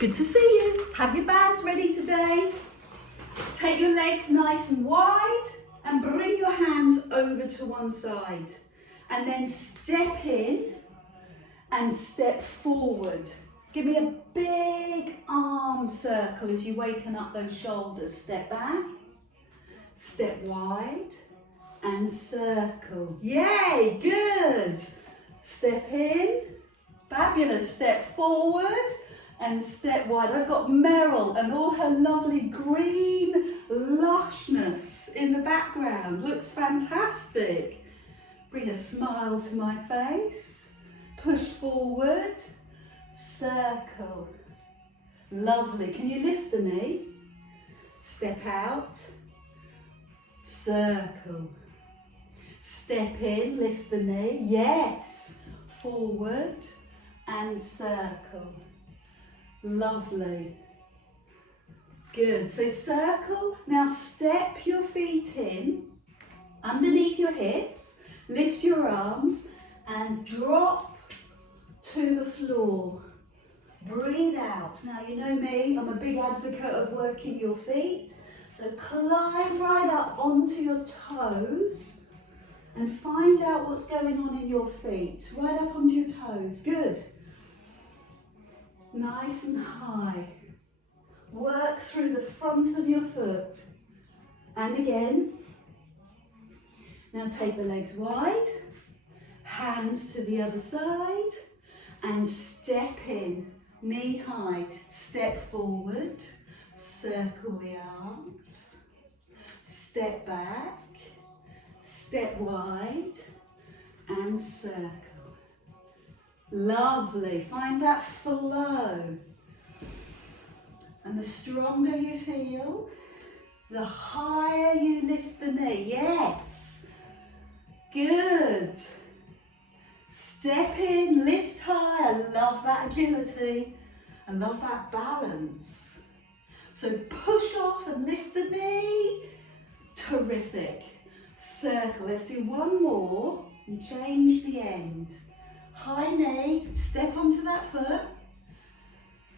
Good to see you. Have your bands ready today. Take your legs nice and wide and bring your hands over to one side. And then step in and step forward. Give me a big arm circle as you waken up those shoulders. Step back, step wide and circle. Yay, good. Step in, fabulous. Step forward and step wide. I've got Meryl and all her lovely green lushness in the background. Looks fantastic. Bring a smile to my face. Push forward, circle. Lovely. Can you lift the knee? Step out, circle. Step in, lift the knee. Yes. Forward and circle. Lovely. Good. So circle. Now step your feet in underneath your hips. Lift your arms and drop to the floor. Breathe out. Now you know me, I'm a big advocate of working your feet. So climb right up onto your toes and find out what's going on in your feet. Right up onto your toes. Good. Nice and high. Work through the front of your foot. And again. Now take the legs wide. Hands to the other side. And step in. Knee high. Step forward. Circle the arms. Step back. Step wide. And circle. Lovely. Find that flow. And the stronger you feel, the higher you lift the knee. Yes. Good. Step in, lift high. I love that agility. I love that balance. So push off and lift the knee. Terrific. Circle. Let's do one more and change the end. High knee, step onto that foot.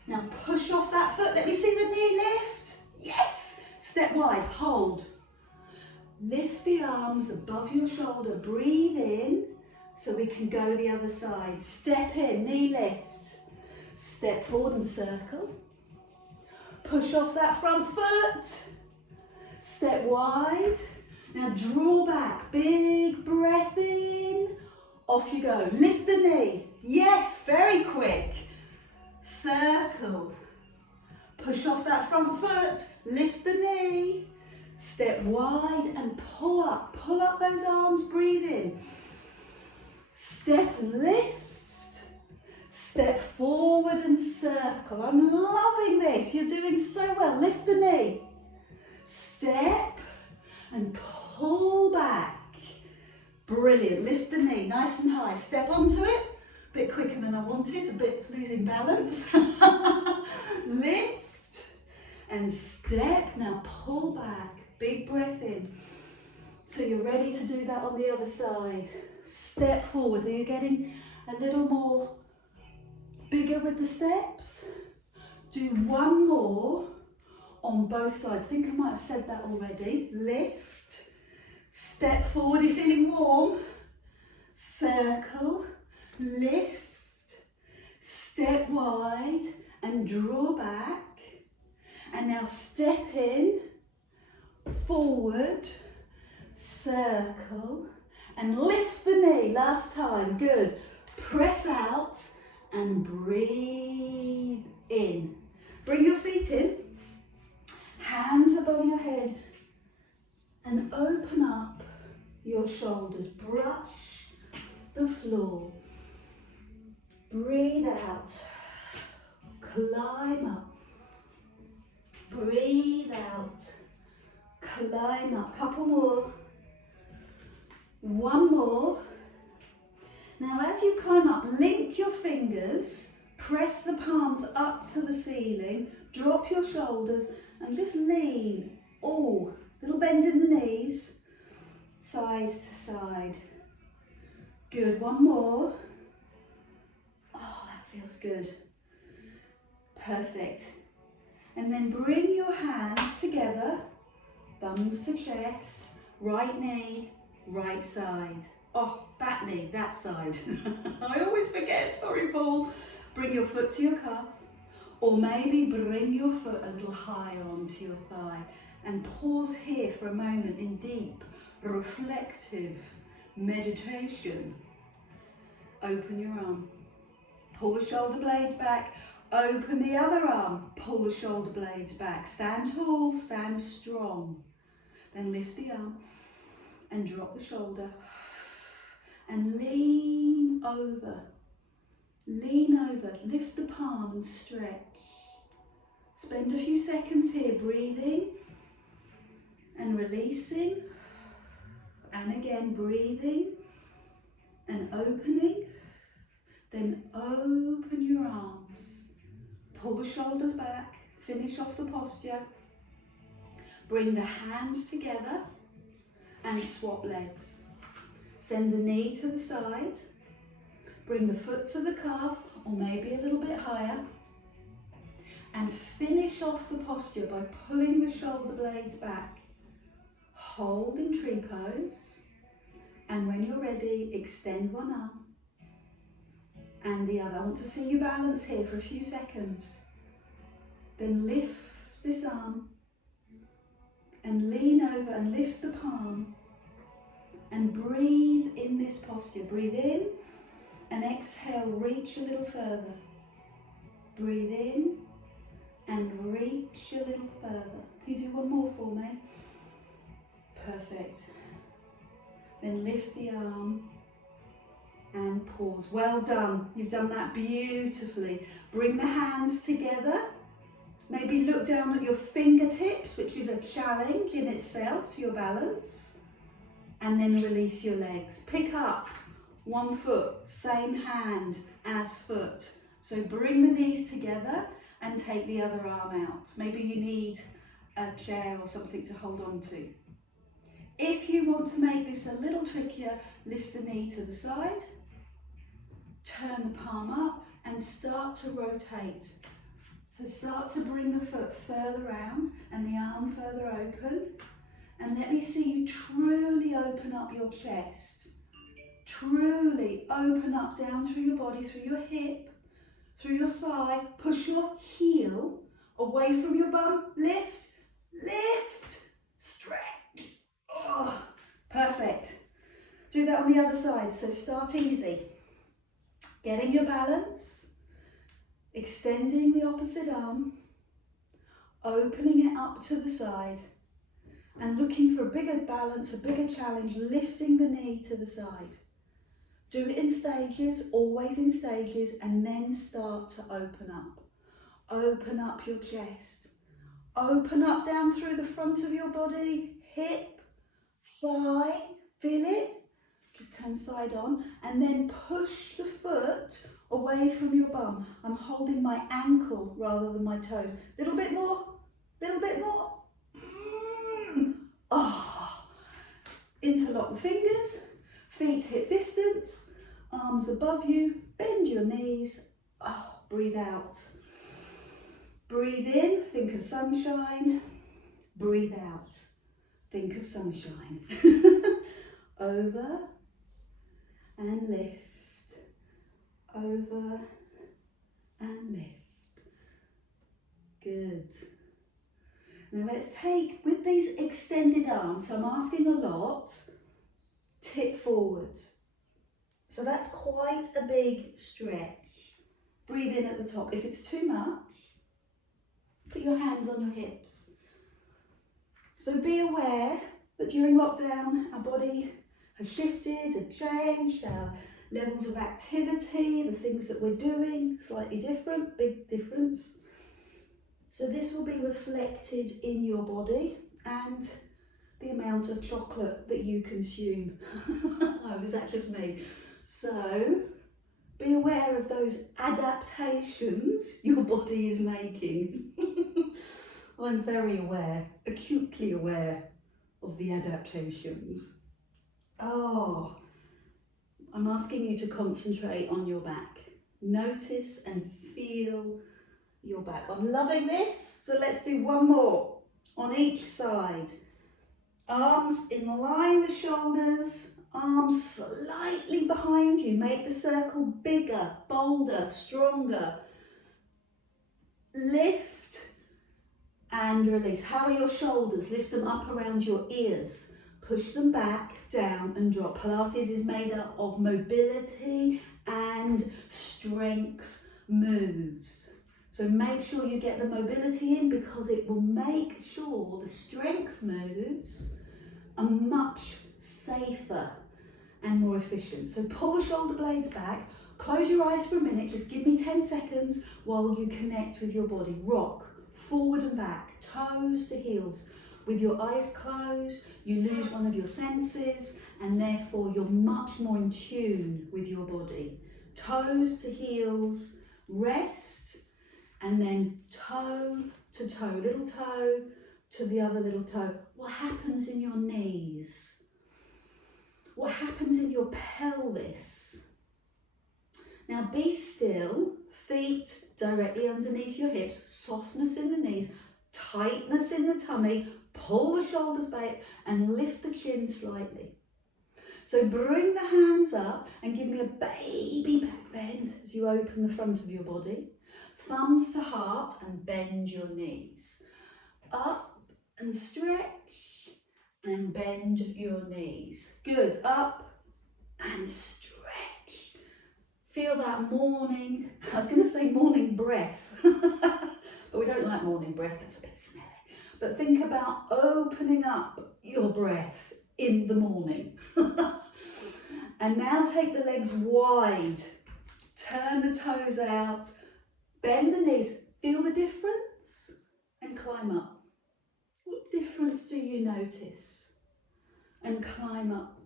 Now push off that foot. Let me see the knee lift. Yes. Step wide, hold. Lift the arms above your shoulder. Breathe in so we can go the other side. Step in, knee lift. Step forward and circle. Push off that front foot. Step wide. Now draw back. Big breath in. Off you go. Lift the knee. Yes, very quick. Circle. Push off that front foot. Lift the knee. Step wide and pull up. Pull up those arms. Breathe in. Step and lift. Step forward and circle. I'm loving this. You're doing so well. Lift the knee. Step and pull back. Brilliant. Lift the knee nice and high. Step onto it. A bit quicker than I wanted. A bit losing balance. Lift and step. Now pull back. Big breath in. So you're ready to do that on the other side. Step forward. Are you getting a little more bigger with the steps? Do one more on both sides. I think I might have said that already. Lift. Step forward, you're feeling warm. Circle, lift, step wide and draw back. And now step in, forward, circle and lift the knee. Last time, good. Press out and breathe in. Bring your feet in, hands above your head. And open up your shoulders. Brush the floor. Breathe out. Climb up. Breathe out. Climb up. Couple more. One more. Now as you climb up, link your fingers. Press the palms up to the ceiling. Drop your shoulders and just lean. Oh. Little bend in the knees, side to side. Good, one more. Oh, that feels good. Perfect. And then bring your hands together, thumbs to chest, right knee, right side. Oh, that knee, that side. I always forget, sorry Paul. Bring your foot to your calf, or maybe bring your foot a little higher onto your thigh and pause here for a moment in deep, reflective meditation. Open your arm, pull the shoulder blades back, open the other arm, pull the shoulder blades back. Stand tall, stand strong. Then lift the arm and drop the shoulder and lean over, lift the palm and stretch. Spend a few seconds here breathing and releasing, and again breathing and opening. Then open your arms, pull the shoulders back, finish off the posture. Bring the hands together and swap legs. Send the knee to the side, bring the foot to the calf, or maybe a little bit higher, and finish off the posture by pulling the shoulder blades back. Hold in tree pose, and when you're ready, extend one arm and the other. I want to see you balance here for a few seconds. Then lift this arm and lean over and lift the palm and breathe in this posture. Breathe in and exhale, reach a little further. Breathe in and reach a little further. Can you do one more for me? Perfect. Then lift the arm and pause. Well done. You've done that beautifully. Bring the hands together. Maybe look down at your fingertips, which is a challenge in itself to your balance. And then release your legs. Pick up one foot, same hand as foot. So bring the knees together and take the other arm out. Maybe you need a chair or something to hold on to. If you want to make this a little trickier, lift the knee to the side, turn the palm up and start to rotate. So start to bring the foot further round and the arm further open. And let me see you truly open up your chest. Truly open up down through your body, through your hip, through your thigh. Push your heel away from your bum. Lift, lift, stretch. Oh, perfect. Do that on the other side. So start easy. Getting your balance. Extending the opposite arm, opening it up to the side, and looking for a bigger balance, a bigger challenge, lifting the knee to the side. Do it in stages, always in stages, and then start to open up. Open up your chest. Open up down through the front of your body, hip, thigh, feel it? Just turn side on, and then push the foot away from your bum. I'm holding my ankle rather than my toes. Little bit more, little bit more. Oh. Interlock the fingers, feet hip distance, arms above you, bend your knees. Oh, breathe out. Breathe in, think of sunshine. Breathe out, think of sunshine. Over and lift. Over and lift. Good. Now let's take, with these extended arms, so I'm asking a lot, tip forward. So that's quite a big stretch. Breathe in at the top. If it's too much, put your hands on your hips. So be aware that during lockdown, our body has shifted and changed, our levels of activity, the things that we're doing, slightly different, big difference. So this will be reflected in your body and the amount of chocolate that you consume. Oh, is that just me? So be aware of those adaptations your body is making. I'm very aware, acutely aware of the adaptations. Oh, I'm asking you to concentrate on your back. Notice and feel your back. I'm loving this, so let's do one more on each side. Arms in line with shoulders, arms slightly behind you. Make the circle bigger, bolder, stronger. Lift and release. How are your shoulders? Lift them up around your ears. Push them back, down and drop. Pilates is made up of mobility and strength moves. So make sure you get the mobility in, because it will make sure the strength moves are much safer and more efficient. So pull the shoulder blades back, close your eyes for a minute, just give me 10 seconds while you connect with your body. Rock forward and back, toes to heels. With your eyes closed, you lose one of your senses, and therefore you're much more in tune with your body. Toes to heels, rest, and then toe to toe, little toe to the other little toe. What happens in your knees? What happens in your pelvis? Now be still, feet directly underneath your hips, softness in the knees, tightness in the tummy, pull the shoulders back and lift the chin slightly. So bring the hands up and give me a baby back bend as you open the front of your body. Thumbs to heart and bend your knees. Up and stretch and bend your knees. Good, up and stretch. Feel that morning, I was going to say morning breath, but we don't like morning breath, that's a bit smelly. But think about opening up your breath in the morning. And now take the legs wide, turn the toes out, bend the knees, feel the difference and climb up. What difference do you notice? And climb up.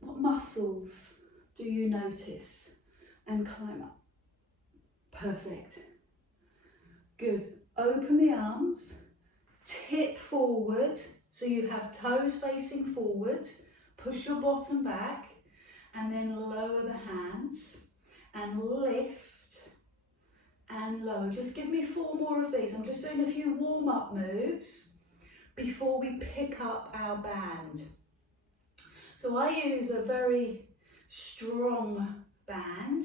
What muscles do you notice? And climb up. Perfect. Good. Open the arms, tip forward so you have toes facing forward, push your bottom back and then lower the hands and lift and lower. Just give me 4 more of these. I'm just doing a few warm-up moves before we pick up our band. So I use a very strong band.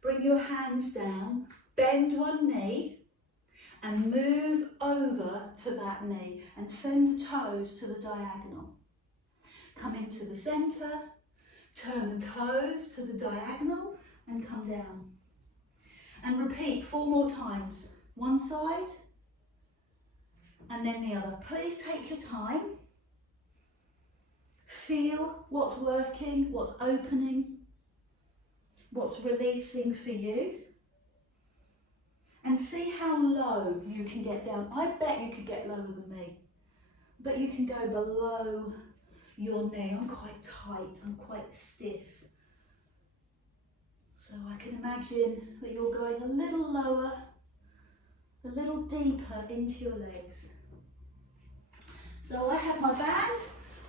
Bring your hands down, bend one knee and move over to that knee and send the toes to the diagonal. Come into the centre, turn the toes to the diagonal and come down. And repeat 4 more times. One side and then the other. Please take your time. Feel what's working, what's opening, what's releasing for you. And see how low you can get down. I bet you could get lower than me. But you can go below your knee. I'm quite tight, I'm quite stiff. So I can imagine that you're going a little lower, a little deeper into your legs. So I have my band.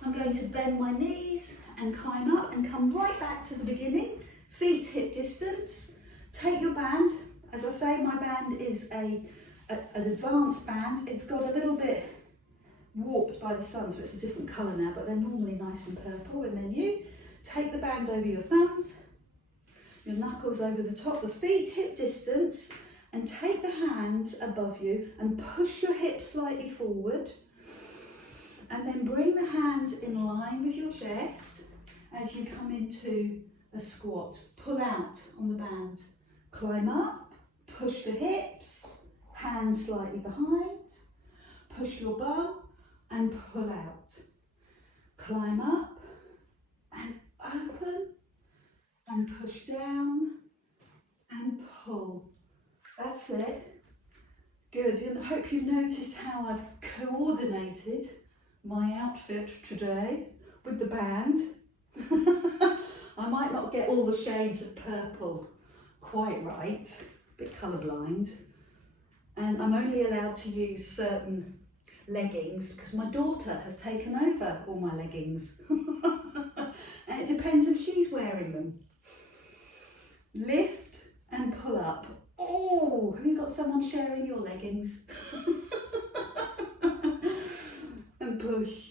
I'm going to bend my knees and climb up and come right back to the beginning. Feet hip distance. Take your band. As I say, my band is an advanced band. It's got a little bit warped by the sun, so it's a different colour now, but they're normally nice and purple. And then you take the band over your thumbs, your knuckles over the top, the feet hip distance, and take the hands above you and push your hips slightly forward. And then bring the hands in line with your chest as you come into a squat. Pull out on the band. Climb up, push the hips, hands slightly behind, push your bum and pull out. Climb up and open and push down and pull. That's it. Good. And I hope you've noticed how I've coordinated my outfit today with the band. I might not get all the shades of purple quite right, a bit colourblind, and I'm only allowed to use certain leggings because my daughter has taken over all my leggings and it depends if she's wearing them. Lift and pull up Oh, have you got someone sharing your leggings? And push.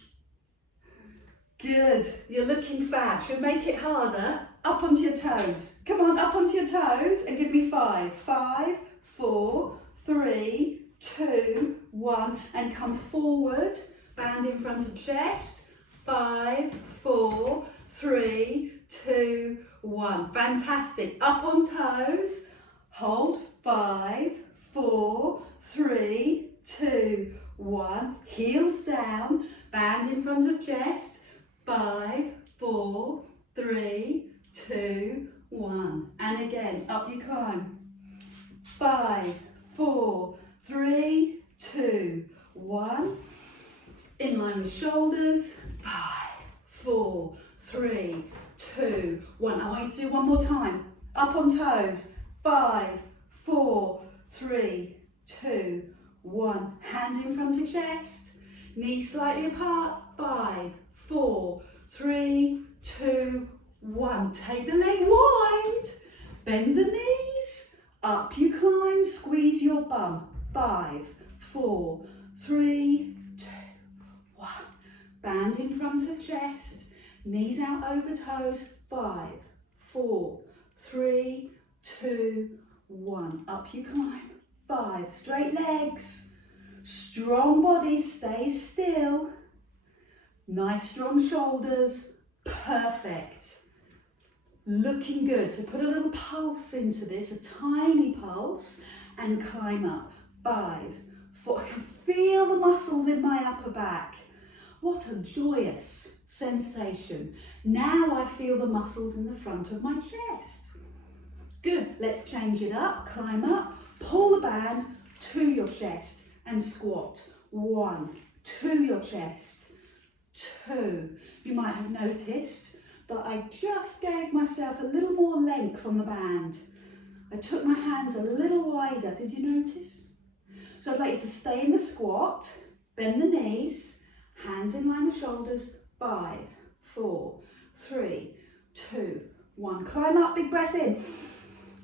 Good, you're looking fab. Should make it harder. Up onto your toes. Come on, up onto your toes and give me 5. 5, 4, 3, 2, 1. And come forward. Band in front of chest. 5, 4, 3, 2, 1. Fantastic. Up on toes. Hold. 5, 4, 3, 2, 1. Heels down. Band in front of chest. 5, 4, 3, 2, 1. And again, up you climb. 5, 4, 3, 2, 1. In line with shoulders. 5, 4, 3, 2, 1. I want you to do one more time. Up on toes. 5, 4, 3, 2, 1. Hands in front of chest. Knees slightly apart. 5, 4, 3, 2, 1. Take the leg wide. Bend the knees. Up you climb. Squeeze your bum. 5, 4, 3, 2, 1. Band in front of chest. Knees out over toes. 5, 4, 3, 2, 1. Up you climb. 5. Straight legs. Strong body. Stay still. Nice strong shoulders. Perfect. Looking good. So put a little pulse into this, a tiny pulse, and climb up. 5, 4. I can feel the muscles in my upper back. What a joyous sensation. Now I feel the muscles in the front of my chest. Good. Let's change it up. Climb up. Pull the band to your chest and squat. 1. To your chest. 2. You might have noticed that I just gave myself a little more length on the band. I took my hands a little wider. Did you notice? So I'd like you to stay in the squat, bend the knees, hands in line with shoulders. 5, 4, 3, 2, 1. Climb up, big breath in.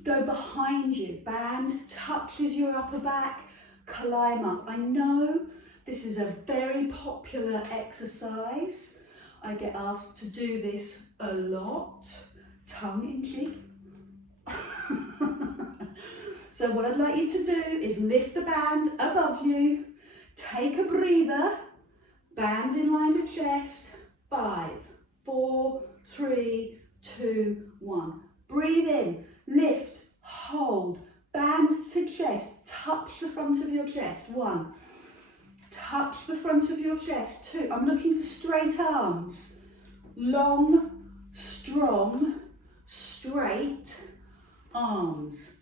Go behind you. Band touches your upper back. Climb up. I know this is a very popular exercise. I get asked to do this a lot. Tongue in cheek. So what I'd like you to do is lift the band above you. Take a breather. Band in line with chest. 5, 4, 3, 2, 1. Breathe in. Lift. Hold. Band to chest. Touch the front of your chest. 1. Touch the front of your chest. 2. I'm looking for straight arms. Long, strong, straight arms.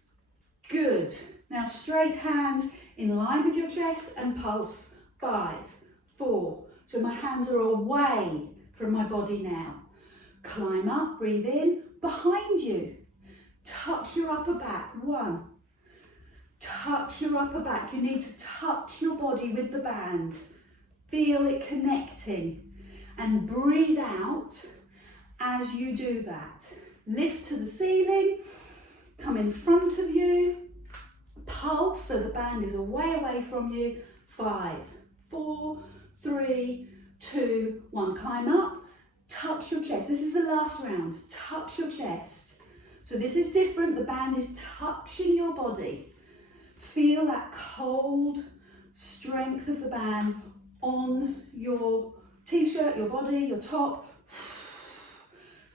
Good. Now straight hands in line with your chest and pulse. 5, 4. So my hands are away from my body now. Climb up, breathe in, behind you. Touch your upper back. 1. Touch your upper back. You need to touch your body with the band. Feel it connecting. And breathe out as you do that. Lift to the ceiling. Come in front of you. Pulse so the band is away from you. 5, 4, 3, 2, 1. Climb up. Touch your chest. This is the last round. Touch your chest. So this is different. The band is touching your body. Feel that cold strength of the band on your t-shirt, your body, your top.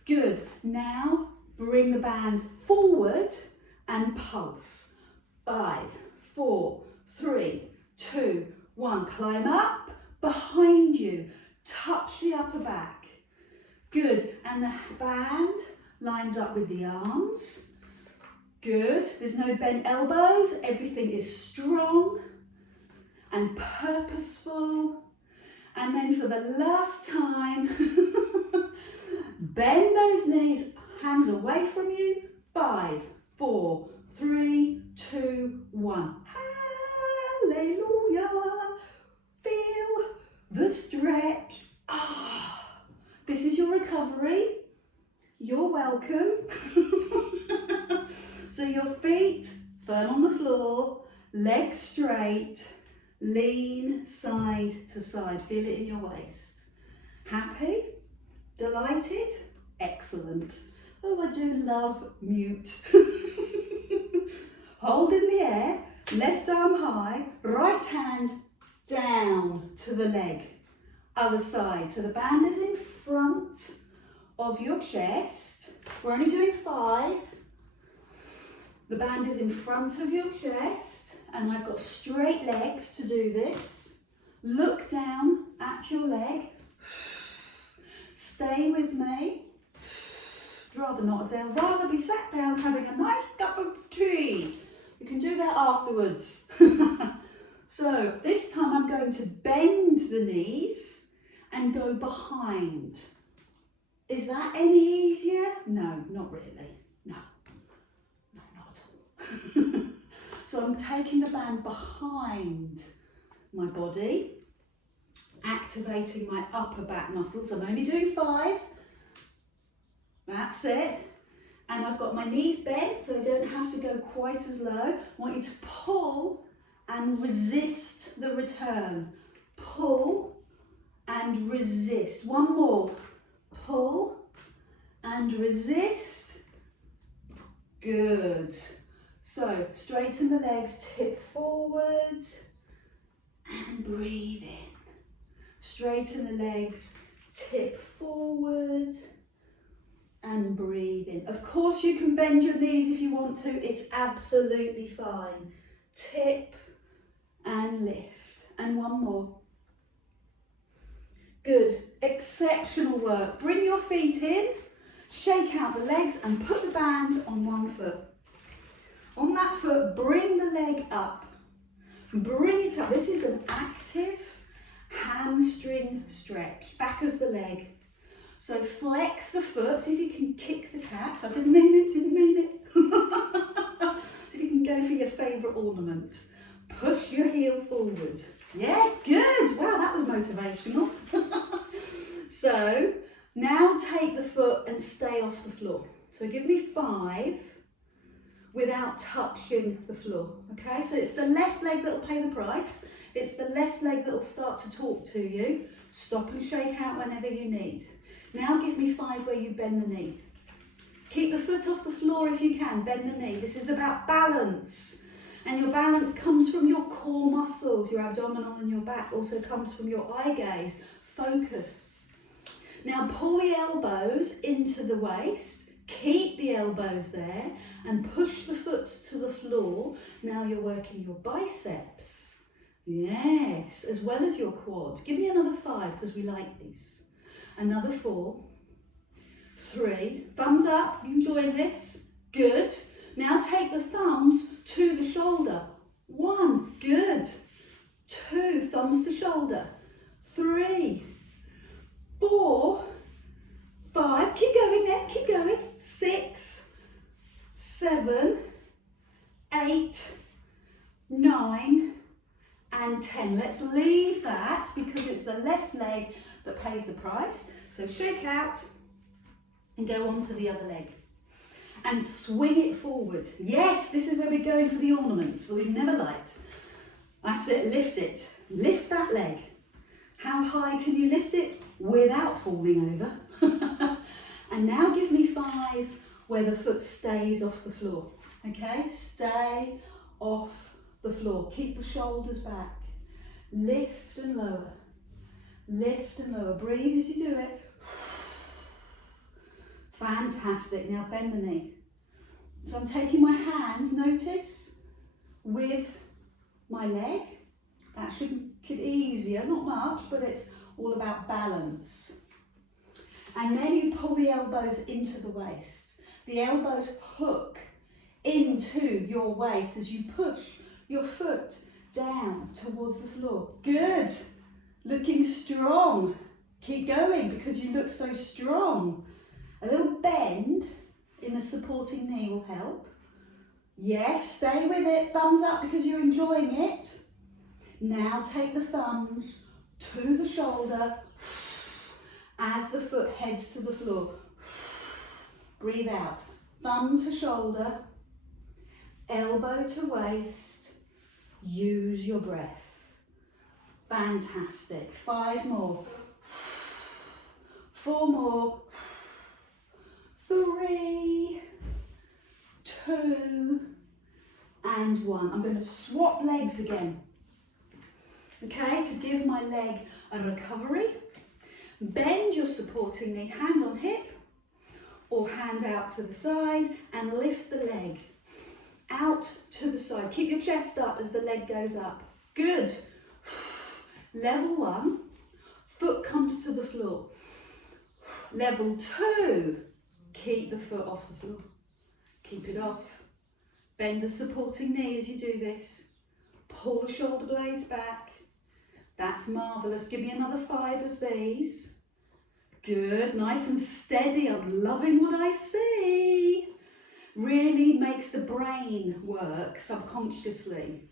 Good. Now bring the band forward and pulse. 5, 4, 3, 2, 1. Climb up, behind you. Touch the upper back. Good. And the band lines up with the arms. Good. There's no bent elbows. Everything is strong and purposeful. And then for the last time, bend those knees, hands away from you. 5, 4, 3, 2, 1. Hallelujah. Feel the stretch. This is your recovery. You're welcome. So your feet firm on the floor, legs straight, lean side to side. Feel it in your waist. Happy? Delighted? Excellent. Oh, I do love mute. Hold in the air, left arm high, right hand down to the leg. Other side. So the band is in front of your chest. We're only doing 5. The band is in front of your chest, and I've got straight legs to do this. Look down at your leg. Stay with me. I'd rather not, I'd rather be sat down having a nice cup of tea. You can do that afterwards. So this time I'm going to bend the knees and go behind. Is that any easier? No, not really. No, not at all. So I'm taking the band behind my body, activating my upper back muscles. I'm only doing 5. That's it. And I've got my knees bent so I don't have to go quite as low. I want you to pull and resist the return. Pull and resist. One more. Pull and resist. Good. So straighten the legs, tip forward and breathe in. Straighten the legs, tip forward and breathe in. Of course you can bend your knees if you want to, it's absolutely fine. Tip and lift. And one more. Good, exceptional work. Bring your feet in, shake out the legs and put the band on one foot. On that foot, bring the leg up. Bring it up. This is an active hamstring stretch, back of the leg. So flex the foot, see if you can kick the cat. I didn't mean it. See if you can go for your favourite ornament. Push your heel forward. Yes, good. Wow, that was motivational. So now take the foot and stay off the floor. So give me 5 without touching the floor. Okay, so it's the left leg that'll pay the price. It's the left leg that'll start to talk to you. Stop and shake out whenever you need. Now give me 5 where you bend the knee. Keep the foot off the floor if you can, bend the knee. This is about balance. And your balance comes from your core muscles, your abdominal and your back, also comes from your eye gaze. Focus. Now pull the elbows into the waist, keep the elbows there and push the foot to the floor. Now you're working your biceps. Yes, as well as your quads. Give me another 5 because we like these. Another 4, 3, thumbs up, you enjoying this? Good. Now take the thumbs to the shoulder. 1, good. 2, thumbs to shoulder. 3, 4, 5, keep going there, keep going. 6, 7, 8, 9, and 10. Let's leave that because it's the left leg that pays the price. So shake out and go on to the other leg. And swing it forward. Yes, this is where we're going for the ornaments that we've never liked. That's it, lift it. Lift that leg. How high can you lift it without falling over? And now give me 5 where the foot stays off the floor. Okay, stay off the floor. Keep the shoulders back. Lift and lower. Lift and lower. Breathe as you do it. Fantastic. Now bend the knee. So I'm taking my hand, notice, with my leg. That should make it easier, not much, but it's all about balance. And then you pull the elbows into the waist. The elbows hook into your waist as you push your foot down towards the floor. Good. Looking strong. Keep going because you look so strong. A little bend in the supporting knee will help. Yes, stay with it. Thumbs up because you're enjoying it. Now take the thumbs to the shoulder as the foot heads to the floor. Breathe out. Thumb to shoulder. elbow to waist, use your breath. Fantastic. 5 more. 4 more. 3, 2, and 1. I'm going to swap legs again. Okay, to give my leg a recovery. Bend your supporting knee, hand on hip, or hand out to the side, and lift the leg out to the side. Keep your chest up as the leg goes up. Good. Level 1, foot comes to the floor. Level 2, keep the foot off the floor. Keep it off. Bend the supporting knee as you do this. Pull the shoulder blades back. That's marvellous. Give me another 5 of these. Good, nice and steady. I'm loving what I see. Really makes the brain work subconsciously.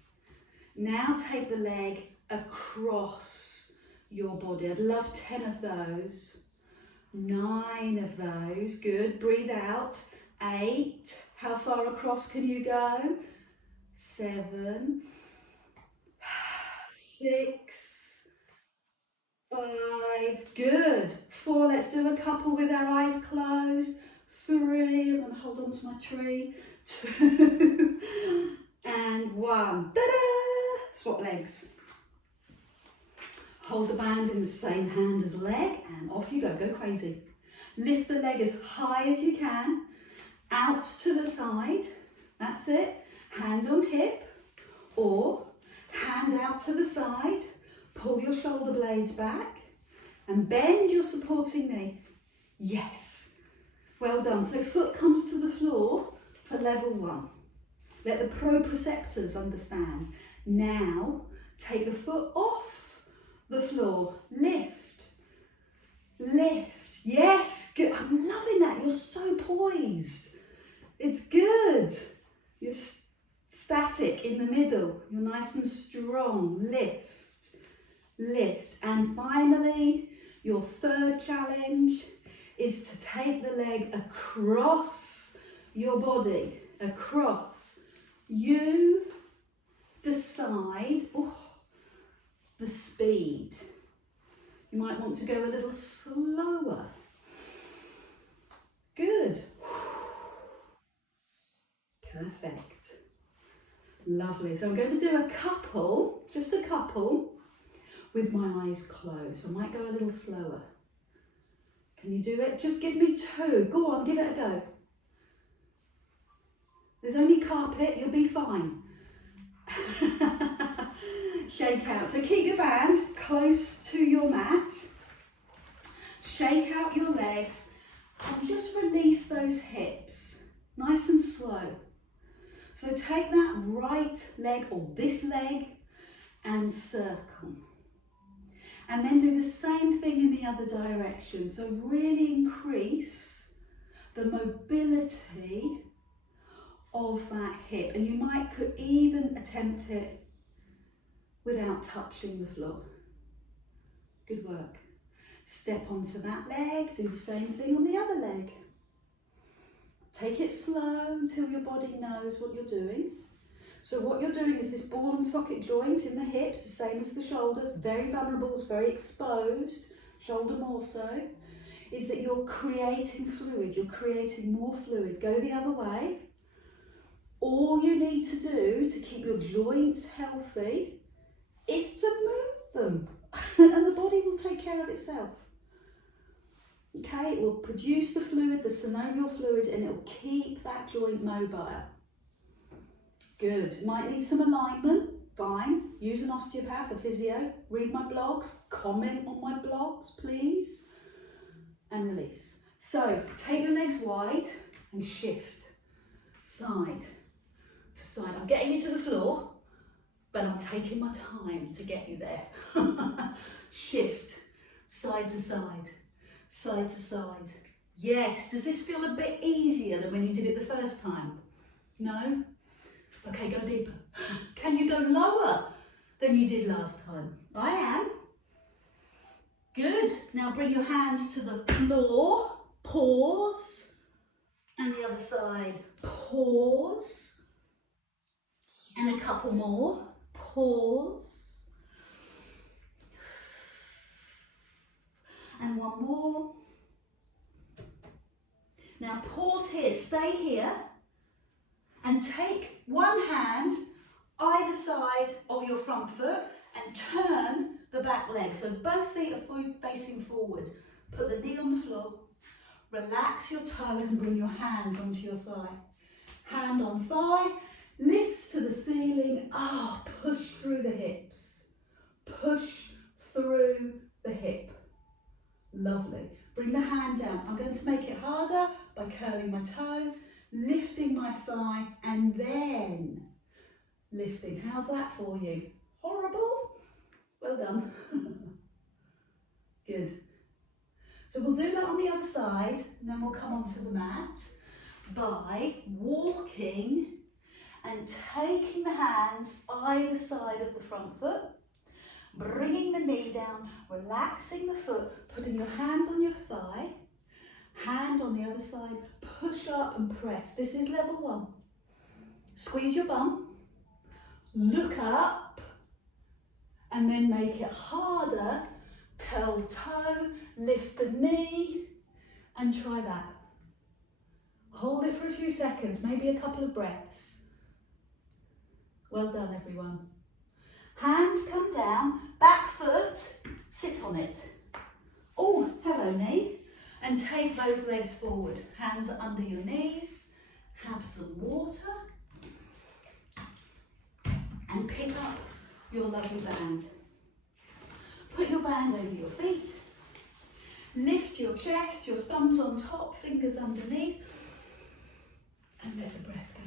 Now take the leg across your body. I'd love 10 of those. 9 of those. Good, breathe out. 8. How far across can you go? 7. 6. 5. Good. 4. Let's do a couple with our eyes closed. 3. I'm going to hold on to my tree. 2. And 1. Ta-da! Swap legs. Hold the band in the same hand as leg and off you go. Go crazy. Lift the leg as high as you can. Out to the side. That's it. Hand on hip or hand out to the side. Pull your shoulder blades back and bend your supporting knee. Yes. Well done. So foot comes to the floor for level 1. Let the proprioceptors understand. Now take the foot off the floor. Lift. Lift. Yes. Good. I'm loving that. You're so poised. It's good. You're static in the middle. You're nice and strong. Lift. Lift. And finally, your third challenge is to take the leg across your body. Across. You decide the speed. You might want to go a little slower. Good. Perfect. Lovely. So I'm going to do a couple, just a couple, with my eyes closed. I might go a little slower. Can you do it? Just give me 2. Go on, give it a go. There's only carpet, you'll be fine. Shake out. So keep your band close to your mat. Shake out your legs and just release those hips. Nice and slow. So take that right leg or this leg and circle. And then do the same thing in the other direction. So really increase the mobility of that hip. And you could even attempt it without touching the floor. Good work. Step onto that leg, do the same thing on the other leg. Take it slow until your body knows what you're doing. So what you're doing is this ball and socket joint in the hips, the same as the shoulders, very vulnerable, it's very exposed, shoulder more so, is that you're creating fluid, you're creating more fluid. Go the other way. All you need to do to keep your joints healthy is to move them and the body will take care of itself. Okay, it will produce the fluid, the synovial fluid, and it will keep that joint mobile. Good. Might need some alignment. Fine. Use an osteopath, a physio. Read my blogs. Comment on my blogs, please. And release. So, take your legs wide and shift. Side to side. I'm getting you to the floor, but I'm taking my time to get you there. Shift. Side to side. Side to side. Yes. Does this feel a bit easier than when you did it the first time? No? Okay, go deeper. Can you go lower than you did last time? I am. Good. Now bring your hands to the floor. Pause. And the other side. Pause. And a couple more. Pause. And one more. Now pause here, stay here, and take one hand either side of your front foot and turn the back leg. So both feet are facing forward. Put the knee on the floor, relax your toes and bring your hands onto your thigh. Hand on thigh, lifts to the ceiling. Push through the hips. Push through the hip. Lovely. Bring the hand down. I'm going to make it harder by curling my toe, lifting my thigh, and then lifting. How's that for you? Horrible? Well done. Good. So we'll do that on the other side, and then we'll come onto the mat by walking and taking the hands either side of the front foot, bringing the knee down, relaxing the foot, putting your hand on your thigh, hand on the other side, push up and press. This is level 1. Squeeze your bum, look up, and then make it harder. Curl toe, lift the knee, and try that. Hold it for a few seconds, maybe a couple of breaths. Well done, everyone. Hands come down, back foot, sit on it. Oh, hello knee. And take both legs forward. Hands under your knees, have some water, and pick up your lovely band. Put your band over your feet. Lift your chest, your thumbs on top, fingers underneath, and let the breath go.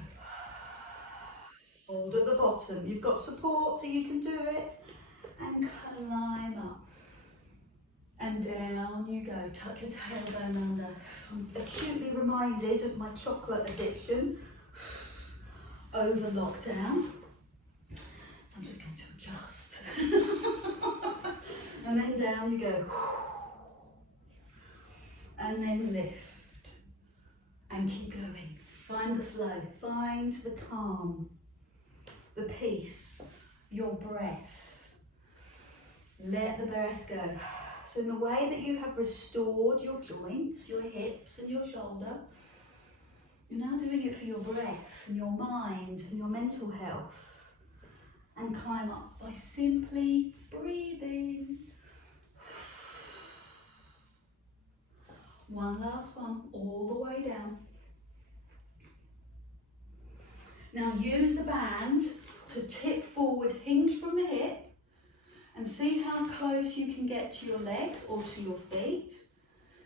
Hold at the bottom. You've got support so you can do it. And climb up. And down you go. Tuck your tailbone under. I'm acutely reminded of my chocolate addiction over lockdown. So I'm just going to adjust. And then down you go. And then lift. And keep going. Find the flow. Find the calm. The peace. Your breath. Let the breath go. So in the way that you have restored your joints, your hips and your shoulder, you're now doing it for your breath and your mind and your mental health. And climb up by simply breathing. One last one, all the way down. Now use the band to tip forward, hinge from the hip, and see how close you can get to your legs or to your feet.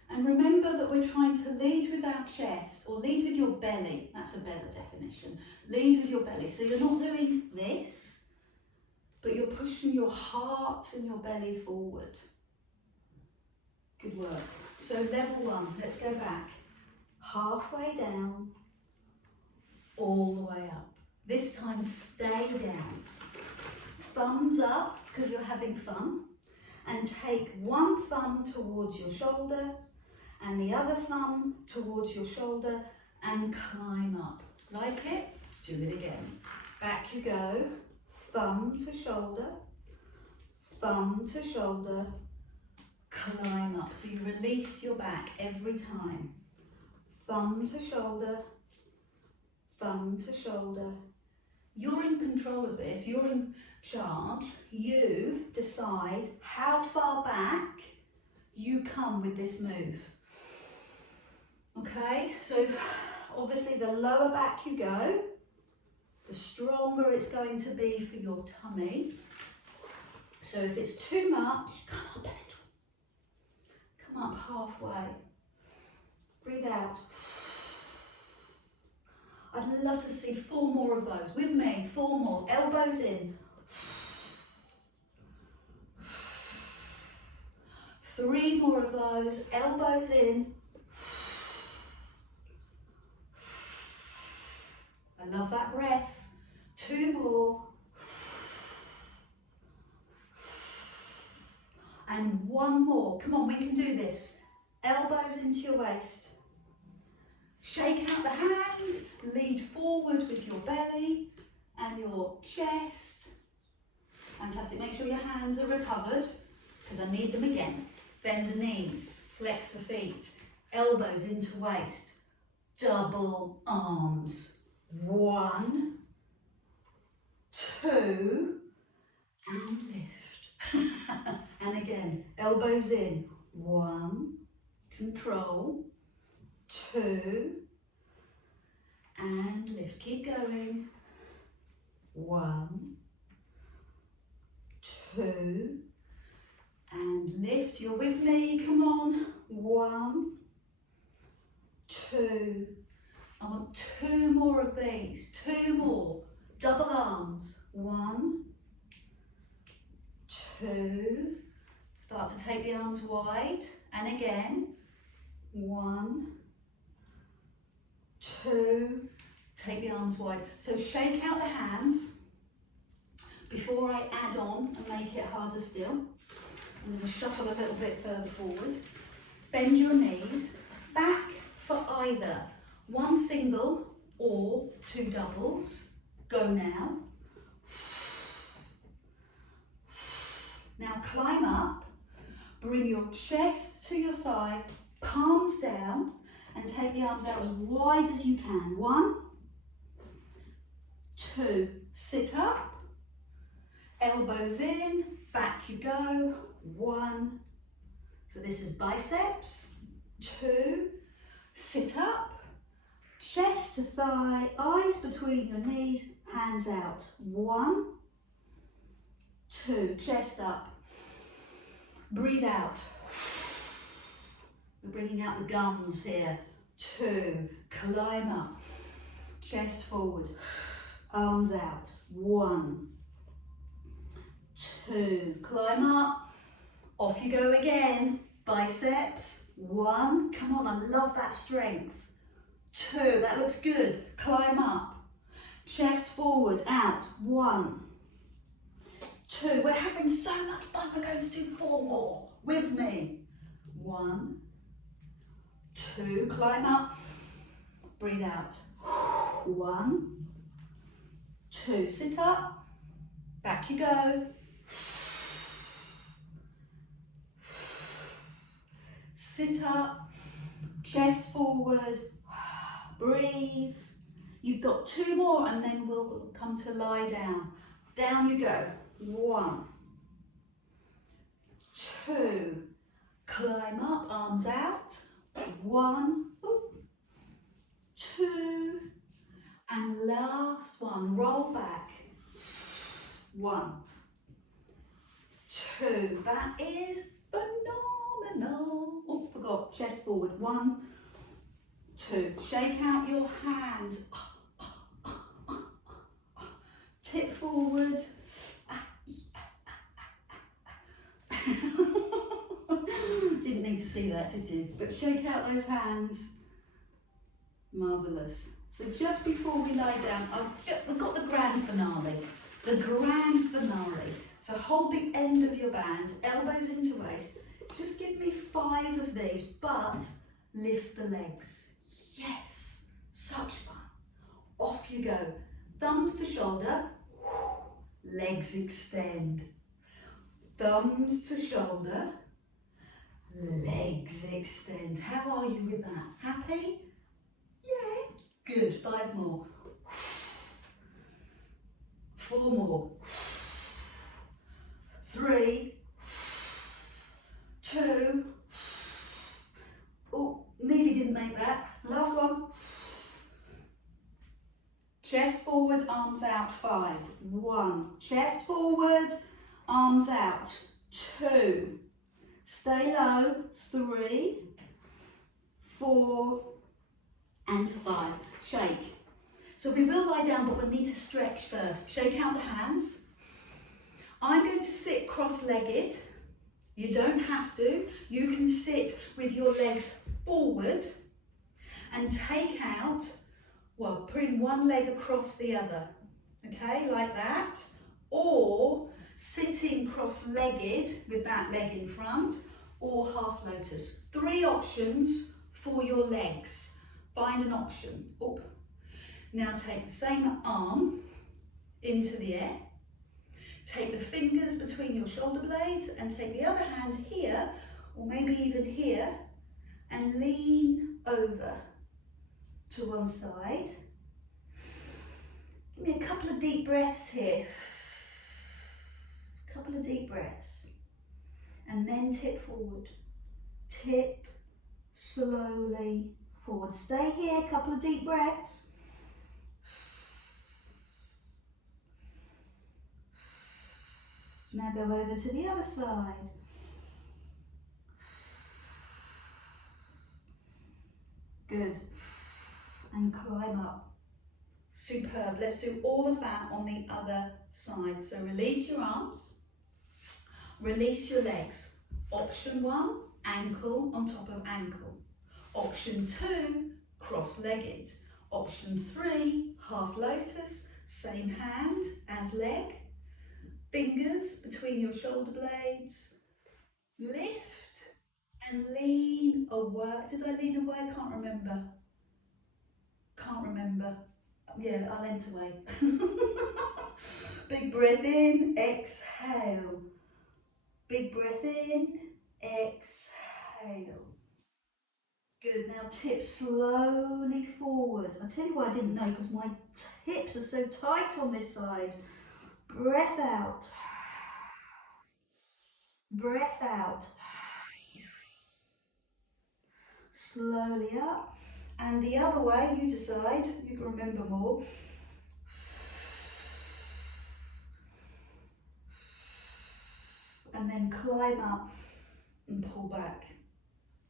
And remember that we're trying to lead with our chest, or lead with your belly. That's a better definition. Lead with your belly. So you're not doing this, but you're pushing your heart and your belly forward. Good work. So level 1, let's go back. Halfway down, all the way up. This time stay down. Thumbs up, because you're having fun. And take one thumb towards your shoulder and the other thumb towards your shoulder and climb up. Like it? Do it again. Back you go. Thumb to shoulder, climb up. So you release your back every time. Thumb to shoulder, thumb to shoulder. You're in control of this, you're in charge. You decide how far back you come with this move. Okay, so obviously the lower back you go, the stronger it's going to be for your tummy. So if it's too much, come up a little. Come up halfway. Breathe out. I'd love to see 4 more of those. With me, 4 more. Elbows in. 3 more of those. Elbows in. I love that breath. 2 more. And 1 more. Come on, we can do this. Elbows into your waist. Shake out the hands, lead forward with your belly, and your chest. Fantastic. Make sure your hands are recovered because I need them again. Bend the knees, flex the feet, elbows into waist, double arms. 1, 2, and lift. And again, elbows in. 1, control, 2, and lift. Keep going. 1, 2, and lift. You're with me, come on. 1, 2. I want 2 more of these, 2 more. Double arms. 1, 2. Start to take the arms wide. And again. 1, 2. Take the arms wide. So shake out the hands before I add on and make it harder still. I'm going to shuffle a little bit further forward. Bend your knees. Back for either 1 single or 2 doubles. Go now. Now climb up. Bring your chest to your thigh, palms down, and take the arms out as wide as you can. 1, 2. Sit up. Elbows in. Back you go. 1. So this is biceps. 2. Sit up. Chest to thigh, eyes between your knees, hands out. 1, 2, chest up. Breathe out. We're bringing out the gums here. 2, climb up. Chest forward, arms out. 1, 2, climb up. Off you go again. Biceps. 1, come on, I love that strength. 2, that looks good. Climb up. Chest forward, out. 1, 2. We're having so much fun. We're going to do 4 more. With me. 1, 2. Climb up. Breathe out. 1, 2. Sit up. Back you go. Sit up. Chest forward. Breathe. You've got 2 more and then we'll come to lie down. Down you go. 1, 2. Climb up, arms out. 1, 2. And last one, roll back. 1, 2. That is phenomenal. Oh, forgot, chest forward. 1, 2. Shake out your hands. Tip forward. Didn't need to see that, did you? But shake out those hands. Marvellous. So just before we lie down, I've got the grand finale. The grand finale. So hold the end of your band, elbows into waist. Just give me 5 of these, but lift the legs. Yes, such fun. Off you go. Thumbs to shoulder, legs extend. Thumbs to shoulder, legs extend. How are you with that? Happy? Yeah, good. 5 more. 4 more. 3, 2. Oh, nearly didn't make that. Last one. Chest forward, arms out. 5. 1. Chest forward, arms out. 2. Stay low. 3, 4, and 5. Shake. So we will lie down, but we'll need to stretch first. Shake out the hands. I'm going to sit cross-legged. You don't have to. You can sit with your legs forward and take out, well, putting one leg across the other. Okay, like that. Or sitting cross-legged with that leg in front, or half lotus. 3 options for your legs. Find an option. Up. Now take the same arm into the air. Take the fingers between your shoulder blades and take the other hand here, or maybe even here, and lean over to one side. Give me a couple of deep breaths here. A couple of deep breaths. And then tip forward. Tip slowly forward. Stay here, a couple of deep breaths. Now go over to the other side. Good. And climb up. Superb. Let's do all of that on the other side. So release your arms. Release your legs. Option 1, ankle on top of ankle. Option 2, cross-legged. Option 3, half lotus, same hand as leg. Fingers between your shoulder blades. Lift and lean away. Did I lean away? I can't remember. Can't remember. Yeah, I leant away. Big breath in, exhale. Big breath in, exhale. Good, now tip slowly forward. I'll tell you why I didn't know, because my hips are so tight on this side. Breath out. Breath out. Slowly up. And the other way, you decide, you can remember more. And then climb up and pull back.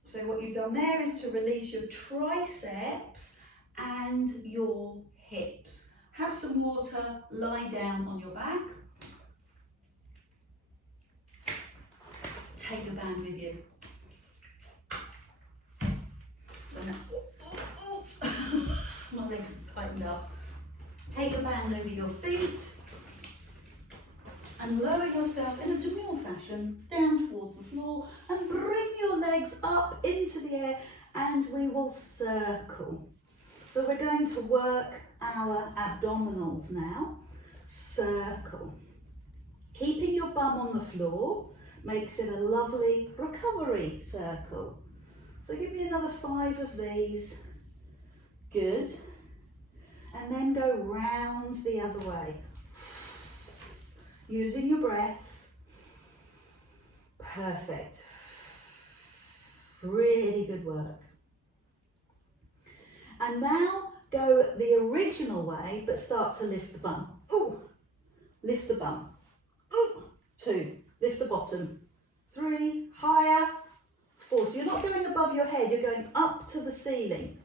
So what you've done there is to release your triceps and your hips. Have some water, lie down on your back. Take your band with you. So now, my legs are tightened up. Take your band over your feet and lower yourself in a demure fashion down towards the floor and bring your legs up into the air and we will circle. So we're going to work our abdominals now. Circle. Keeping your bum on the floor makes it a lovely recovery circle. So give me another 5 of these. Good. And then go round the other way. Using your breath. Perfect. Really good work. And now go the original way, but start to lift the bum. Ooh, lift the bum. Ooh, 2, lift the bottom. 3, higher. 4, so you're not going above your head, you're going up to the ceiling.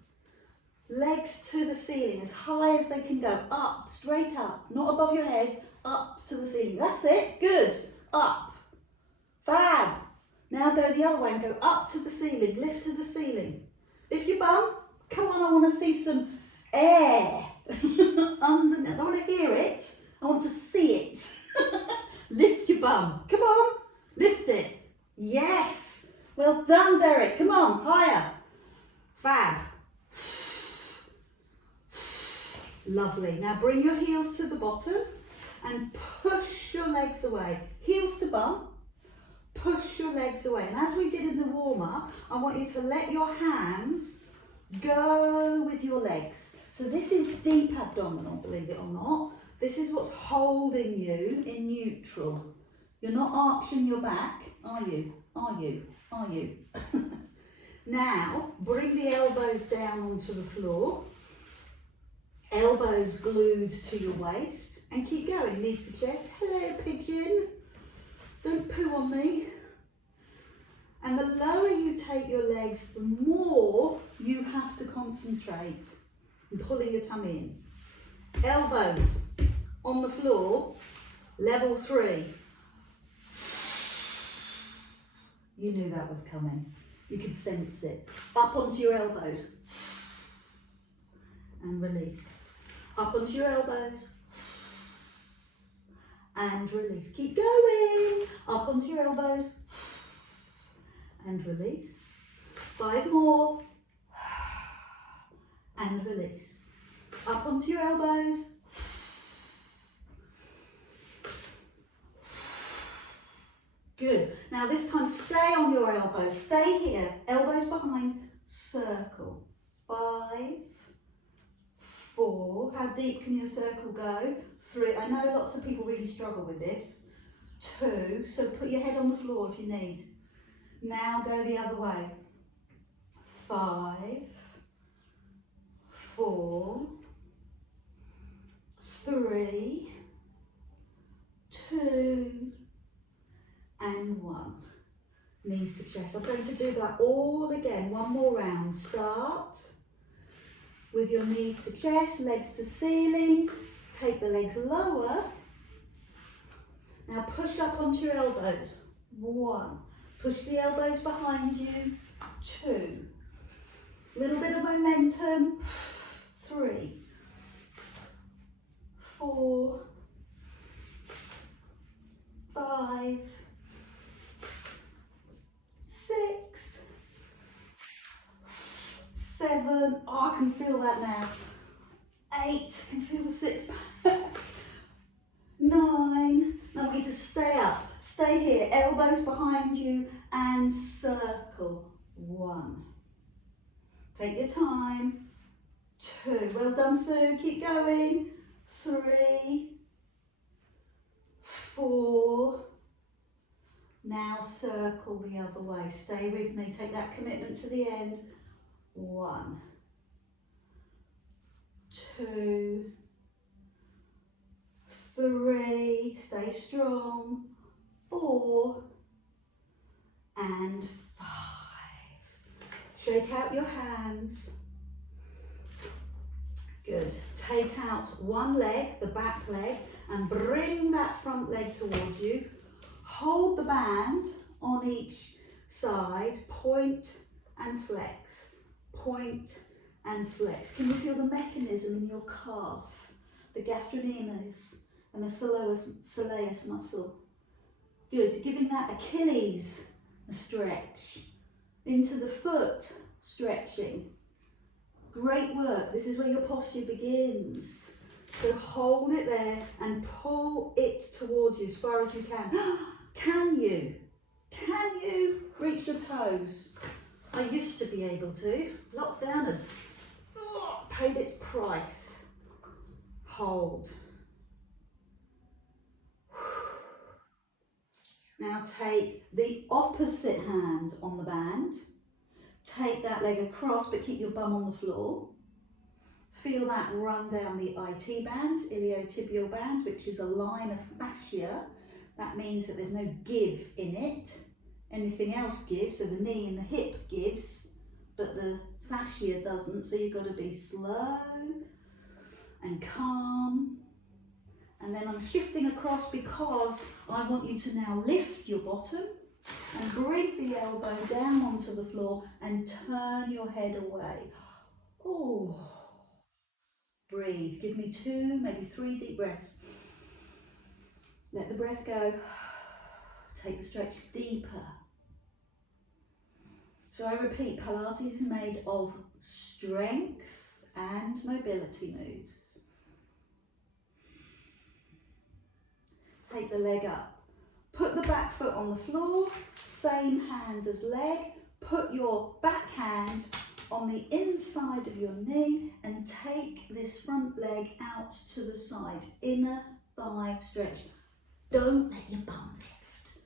Legs to the ceiling, as high as they can go, up, straight up, not above your head, up to the ceiling. That's it, good, up, fab. Now go the other way and go up to the ceiling, lift to the ceiling. Lift your bum, come on, I want to see some air. Underneath. I want to hear it, I want to see it. Lift your bum, come on, lift it. Yes, well done Derek, come on, higher. Fab. Lovely. Now bring your heels to the bottom and push your legs away. Heels to bum, push your legs away. And as we did in the warm-up, I want you to let your hands go with your legs. So this is deep abdominal, believe it or not. This is what's holding you in neutral. You're not arching your back, are you? Are you? Are you? Now, bring the elbows down onto the floor. Elbows glued to your waist. And keep going, knees to chest. Hello, pigeon. Don't poo on me. And the lower you take your legs, the more you have to concentrate on pulling your tummy in. Elbows on the floor, level 3. You knew that was coming. You could sense it. Up onto your elbows. And release. Up onto your elbows. And release. Keep going. Up onto your elbows. And release. 5 more. And release. Up onto your elbows. Good. Now this time stay on your elbows. Stay here. Elbows behind. Circle. 5, 4. How deep can your circle go? 3. I know lots of people really struggle with this. 2. So put your head on the floor if you need. Now go the other way. 5, 4, 3, 2, and 1. Knees to chest. I'm going to do that all again. One more round. Start with your knees to chest, legs to ceiling. Take the legs lower. Now push up onto your elbows. 1. Push the elbows behind you. 2. Little bit of momentum. 3, 4, 5, 6, 7. Oh, I can feel that now. 8. Can feel the 6 pack. 9. Now I want you to stay up. Stay here. Elbows behind you and circle. 1. Take your time. 2. Well done, Sue. Keep going. 3, 4. Now circle the other way. Stay with me. Take that commitment to the end. 1, 2, 3. Stay strong. 4 and 5. Shake out your hands. Good. Take out one leg, the back leg, and bring that front leg towards you. Hold the band on each side. Point and flex. Point and flex. Can you feel the mechanism in your calf? The gastrocnemius and the soleus muscle. Good. You're giving that Achilles a stretch. Into the foot, stretching. Great work. This is where your posture begins. So hold it there and pull it towards you as far as you can. Can you reach your toes? I used to be able to. Lockdown has paid its price. Hold. Now take the opposite hand on the band. Take that leg across, but keep your bum on the floor. Feel that run down the IT band, iliotibial band, which is a line of fascia. That means that there's no give in it. Anything else gives, so the knee and the hip gives, but the fascia doesn't, so you've got to be slow and calm. And then I'm shifting across because I want you to now lift your bottom and bring the elbow down onto the floor and turn your head away. Oh, breathe. Give me 2, maybe 3 deep breaths. Let the breath go. Take the stretch deeper. So I repeat, Pilates is made of strength and mobility moves. Take the leg up. Put the back foot on the floor, same hand as leg. Put your back hand on the inside of your knee and take this front leg out to the side. Inner thigh stretch. Don't let your bum lift.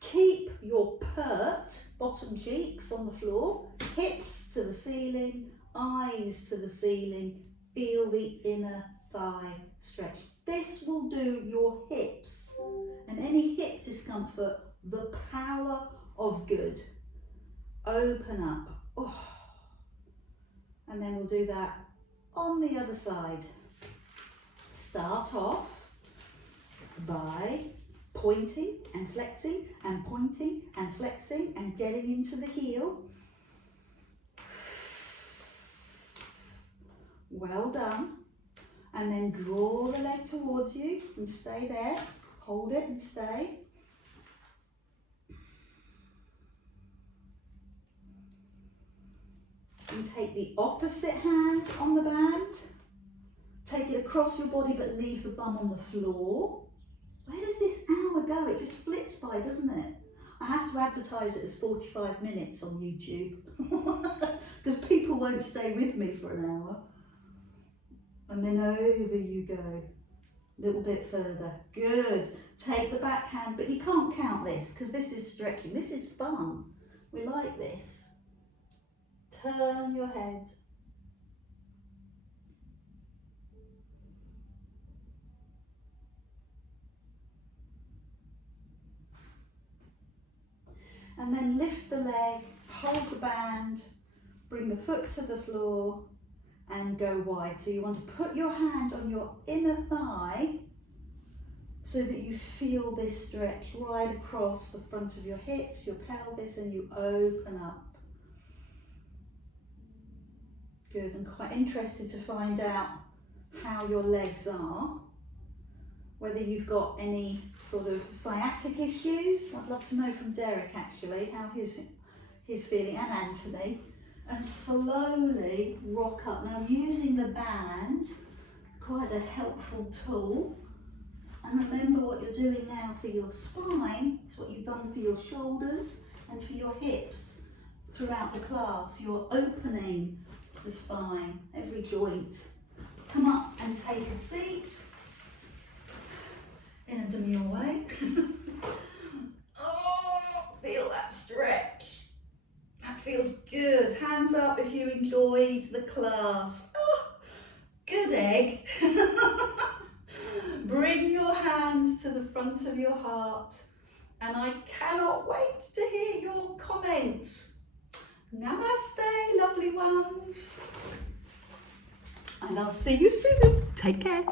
Keep your pert bottom cheeks on the floor, hips to the ceiling, eyes to the ceiling. Feel the inner thigh stretch. This will do your hips and any hip discomfort the power of good. Open up. Oh. And then we'll do that on the other side. Start off by pointing and flexing and pointing and flexing and getting into the heel. Well done. And then draw the leg towards you and stay there. Hold it and stay. And take the opposite hand on the band. Take it across your body but leave the bum on the floor. Where does this hour go? It just flits by, doesn't it? I have to advertise it as 45 minutes on YouTube because people won't stay with me for an hour. And then over you go, a little bit further. Good. Take the back hand, but you can't count this because this is stretching. This is fun. We like this. Turn your head. And then lift the leg, hold the band, bring the foot to the floor and go wide. So you want to put your hand on your inner thigh so that you feel this stretch right across the front of your hips, your pelvis, and you open up. Good, I'm quite interested to find out how your legs are, whether you've got any sort of sciatic issues. I'd love to know from Derek actually how he's feeling, and Anthony. And slowly rock up. Now using the band, quite a helpful tool. And remember what you're doing now for your spine is what you've done for your shoulders and for your hips throughout the class. You're opening the spine, every joint. Come up and take a seat in a demure way. Oh, feel that stretch. That feels good. Hands up if you enjoyed the class. Oh, good egg. Bring your hands to the front of your heart, and I cannot wait to hear your comments. Namaste, lovely ones. And I'll see you soon. Take care.